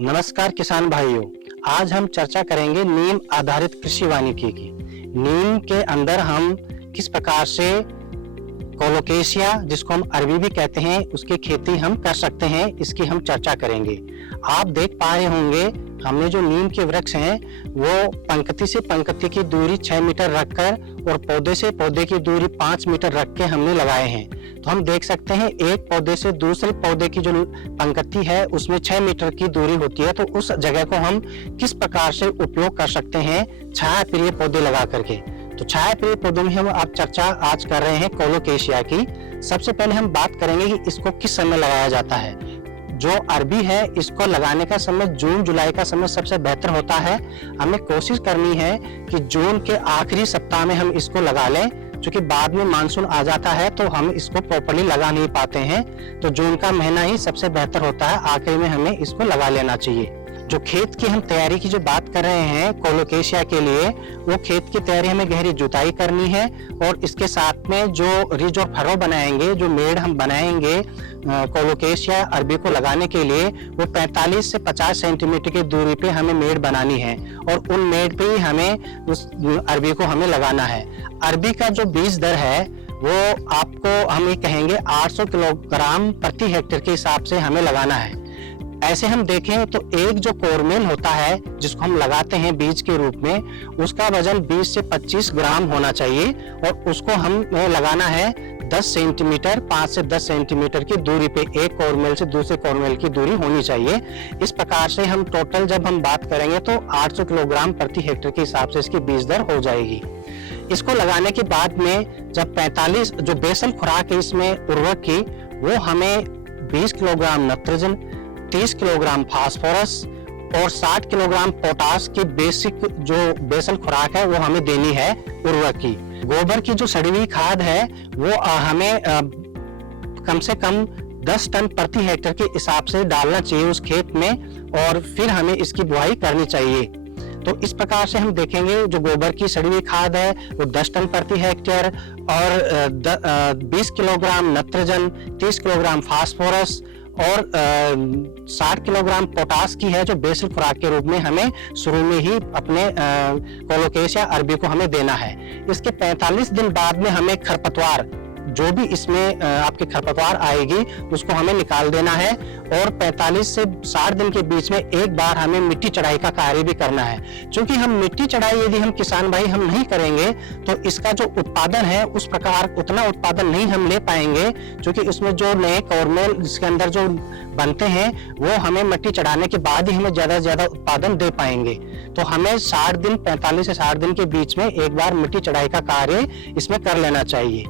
नमस्कार किसान भाइयों, आज हम चर्चा करेंगे नीम आधारित कृषि वानिकी की। नीम के अंदर हम किस प्रकार से कोलोकेशिया, जिसको हम अरबी भी कहते हैं, उसकी खेती हम कर सकते हैं, इसकी हम चर्चा करेंगे। आप देख पा रहे होंगे हमने जो नीम के वृक्ष हैं वो पंक्ति से पंक्ति की दूरी 6 मीटर रखकर और पौधे से पौधे की दूरी 5 मीटर रख के हमने लगाए हैं। तो हम देख सकते हैं एक पौधे से दूसरे पौधे की जो पंक्ति है उसमें 6 मीटर की दूरी होती है। तो उस जगह को हम किस प्रकार से उपयोग कर सकते हैं छाया प्रिय पौधे लगा करके। तो छाया प्रिय पौधों में हम आप चर्चा आज कर रहे हैं कोलोकेशिया की। सबसे पहले हम बात करेंगे कि इसको किस समय लगाया जाता है। जो अरबी है इसको लगाने का समय जून जुलाई का समय सबसे बेहतर होता है। हमें कोशिश करनी है कि जून के आखिरी सप्ताह में हम इसको लगा लें, क्योंकि बाद में मानसून आ जाता है तो हम इसको प्रॉपर्ली लगा नहीं पाते हैं। तो जून का महीना ही सबसे बेहतर होता है, आखिर में हमें इसको लगा लेना चाहिए। जो खेत की हम तैयारी की जो बात कर रहे हैं कोलोकेशिया के लिए, वो खेत की तैयारी हमें गहरी जुताई करनी है और इसके साथ में जो रिज और फरो बनाएंगे, जो मेड़ हम बनाएंगे कोलोकेशिया अरबी को लगाने के लिए, वो 45 से 50 सेंटीमीटर की दूरी पे हमें मेड़ बनानी है और उन मेड़ पे ही हमें उस अरबी को हमें लगाना है। अरबी का जो बीज दर है वो आपको हम ये कहेंगे 800 किलोग्राम प्रति हेक्टेयर के हिसाब से हमें लगाना है। ऐसे हम देखें तो एक जो कोरमेल होता है जिसको हम लगाते हैं बीज के रूप में, उसका वजन 20 से 25 ग्राम होना चाहिए और उसको हमें लगाना है 10 सेंटीमीटर, 5 से 10 सेंटीमीटर की दूरी पे। एक कोरमेल से दूसरे कोरमेल की दूरी होनी चाहिए। इस प्रकार से हम टोटल जब हम बात करेंगे तो 800 किलोग्राम प्रति हेक्टेयर के हिसाब से इसकी बीज दर हो जाएगी। इसको लगाने के बाद में जब 45 जो बेसल खुराक है इसमें उर्वरक की, वो हमें 20 किलोग्राम नाइट्रोजन, 30 किलोग्राम फास्फोरस और 60 किलोग्राम पोटास की बेसिक जो बेसल खुराक है वो हमें देनी है उर्वरक की। गोबर की जो सड़ी हुई खाद है वो हमें कम से कम 10 टन प्रति हेक्टेयर के हिसाब से डालना चाहिए उस खेत में और फिर हमें इसकी बुआई करनी चाहिए। तो इस प्रकार से हम देखेंगे जो गोबर की सड़ी हुई खाद है वो 10 टन प्रति हेक्टेयर और 20 किलोग्राम नाइट्रोजन, 30 किलोग्राम फास्फोरस और 60 किलोग्राम पोटास की है जो बेसल खुराक के रूप में हमें शुरू में ही अपने कोलोकेशिया अरबी को हमें देना है। इसके 45 दिन बाद में हमें खरपतवार, जो भी इसमें आपकी खरपतवार आएगी उसको हमें निकाल देना है और 45 से 60 दिन के बीच में एक बार हमें मिट्टी चढ़ाई का कार्य भी करना है। क्योंकि हम मिट्टी चढ़ाई यदि हम किसान भाई हम नहीं करेंगे तो इसका जो उत्पादन है उस प्रकार उतना उत्पादन नहीं हम ले पाएंगे, क्योंकि इसमें जो नए कोरमेल जिसके अंदर जो बनते हैं वो हमें मिट्टी चढ़ाने के बाद ही हमें ज्यादा से ज्यादा उत्पादन दे पाएंगे। तो हमें 60 दिन 45 से 60 दिन के बीच में एक बार मिट्टी चढ़ाई का कार्य इसमें कर लेना चाहिए।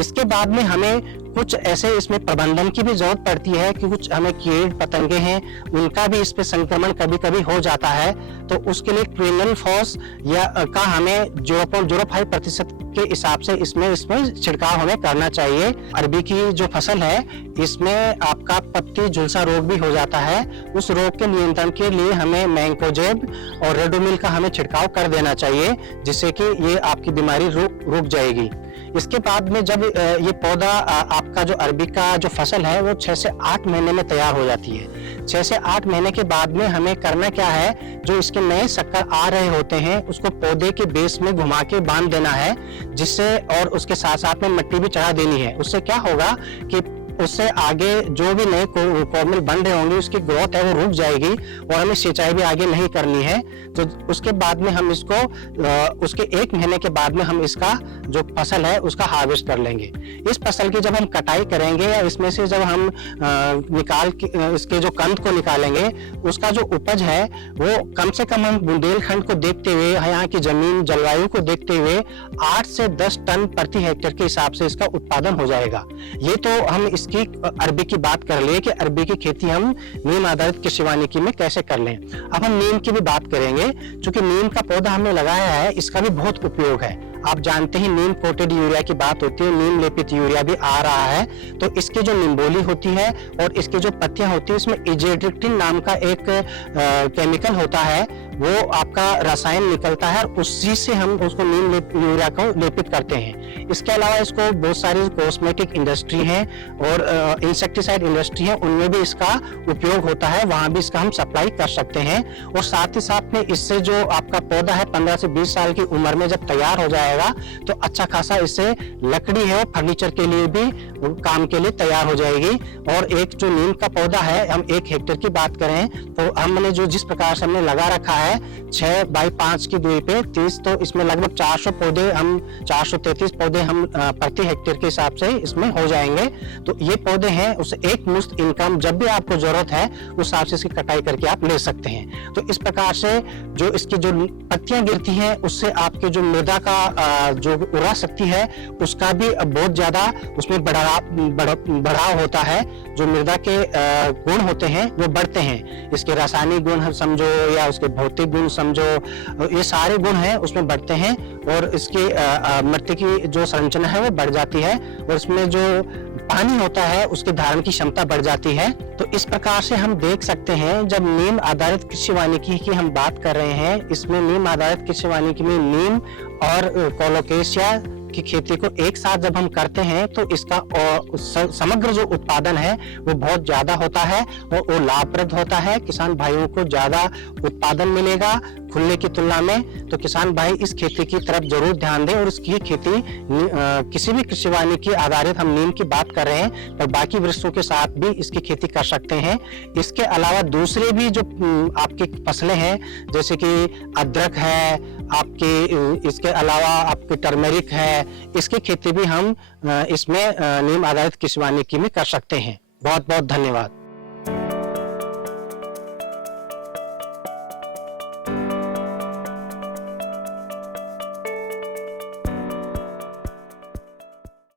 इसके बाद में हमें कुछ ऐसे इसमें प्रबंधन की भी जरूरत पड़ती है कि कुछ हमें कीट पतंगे हैं उनका भी इस पे संक्रमण कभी कभी हो जाता है। तो उसके लिए क्विनोलोफॉस या का हमें 0.05% के हिसाब से इसमें छिड़काव हमें करना चाहिए। अरबी की जो फसल है इसमें आपका पत्ती झुलसा रोग भी हो जाता है। उस रोग के नियंत्रण के लिए हमें मैंकोजेब और रेडोमिल का हमें छिड़काव कर देना चाहिए, जिससे कि ये आपकी बीमारी रुक जाएगी। इसके बाद में जब ये पौधा आपका जो अरबी का जो फसल है वो 6 से 8 महीने में तैयार हो जाती है। 6 से 8 महीने के बाद में हमें करना क्या है, जो इसके नए शक्कर आ रहे होते हैं उसको पौधे के बेस में घुमा के बांध देना है, जिससे और उसके साथ साथ में मिट्टी भी चढ़ा देनी है। उससे क्या होगा कि उससे आगे जो भी नए कोरमेल बन रहे होंगे उसकी ग्रोथ है वो रुक जाएगी और हमें सिंचाई भी आगे नहीं करनी है। तो उसके बाद में हम इसको उसके 1 महीने के बाद में हम इसका जो फसल है उसका हार्वेस्ट कर लेंगे। इस फसल की जब हम कटाई करेंगे या इसमें से जब हम निकाल के इसके जो कंद को निकालेंगे, उसका जो उपज है वो कम से कम हम बुंदेलखंड को देखते हुए, यहाँ की जमीन जलवायु को देखते हुए 8 से 10 टन प्रति हेक्टेयर के हिसाब से इसका उत्पादन हो जाएगा। ये तो हम इसकी अरबी की बात कर लिए कि अरबी की खेती हम नीम आधारित कृषि वानिकी में कैसे कर लें। अब हम नीम की भी बात करेंगे, क्योंकि नीम का पौधा हमने लगाया है, इसका भी बहुत उपयोग है। आप जानते हैं नीम कोटेड यूरिया की बात होती है, नीम लेपित यूरिया भी आ रहा है। तो इसकी जो निम्बोली होती है और इसकी जो पत्तियां होती है, इसमें इजेड्रिक्टिन नाम का एक केमिकल होता है, वो आपका रसायन निकलता है और उसी से हम उसको नीम यूरिया को लेपित करते हैं। इसके अलावा इसको बहुत सारी कॉस्मेटिक इंडस्ट्री है और इंसेक्टिसाइड इंडस्ट्री है, उनमें भी इसका उपयोग होता है, वहां भी इसका हम सप्लाई कर सकते हैं। और साथ ही साथ में इससे जो आपका पौधा है 15 से 20 साल की उम्र में जब तैयार हो जाएगा तो अच्छा खासा इससे लकड़ी है फर्नीचर के लिए भी काम के लिए तैयार हो जाएगी। और एक जो नीम का पौधा है, हम 1 हेक्टेयर की बात करें तो हमने जो जिस प्रकार से हमने लगा रखा है 6 बाई 5 की दूरी पे 30, तो इसमें लगभग 400 पौधे, हम 433 पौधे हम प्रति हेक्टेयर के हिसाब से इसमें हो जाएंगे। तो ये पौधे हैं, उस एक मुश्त इनकम जब भी आपको जरूरत है उस हिसाब से इसकी कटाई करके आप ले सकते हैं। तो इस प्रकार से जो इसकी जो पत्तियां गिरती हैं उससे आपके जो मृदा का जो उर्वरा शक्ति है उसका भी बहुत ज्यादा उसमें बढ़ाव होता है। जो मृदा के गुण होते हैं वो बढ़ते हैं, इसके रासायनिक गुण समझो या उसके भौतिक गुण समझो, ये सारे गुण हैं उसमें बढ़ते हैं और इसकी मिट्टी की जो संरचना है वो बढ़ जाती है और इसमें जो पानी होता है उसके धारण की क्षमता बढ़ जाती है। तो इस प्रकार से हम देख सकते हैं जब नीम आधारित कृषि वानिकी की हम बात कर रहे हैं, इसमें नीम आधारित कृषि वानिकी में नीम और कोलोकेशिया की खेती को एक साथ जब हम करते हैं तो इसका समग्र जो उत्पादन है वो बहुत ज्यादा होता है और वो लाभप्रद होता है। किसान भाइयों को ज्यादा उत्पादन मिलेगा खुले की तुलना में। तो किसान भाई इस खेती की तरफ जरूर ध्यान दें और इसकी खेती किसी भी कृषि वानिकी आधारित, हम नीम की बात कर रहे हैं पर बाकी वृक्षों के साथ भी इसकी खेती कर सकते हैं। इसके अलावा दूसरे भी जो आपकी फसलें हैं जैसे कि अदरक है आपके, इसके अलावा आपके टर्मेरिक है, इसकी खेती भी हम इसमें नीम आधारित कृषि वानिकी में कर सकते हैं। बहुत बहुत धन्यवाद।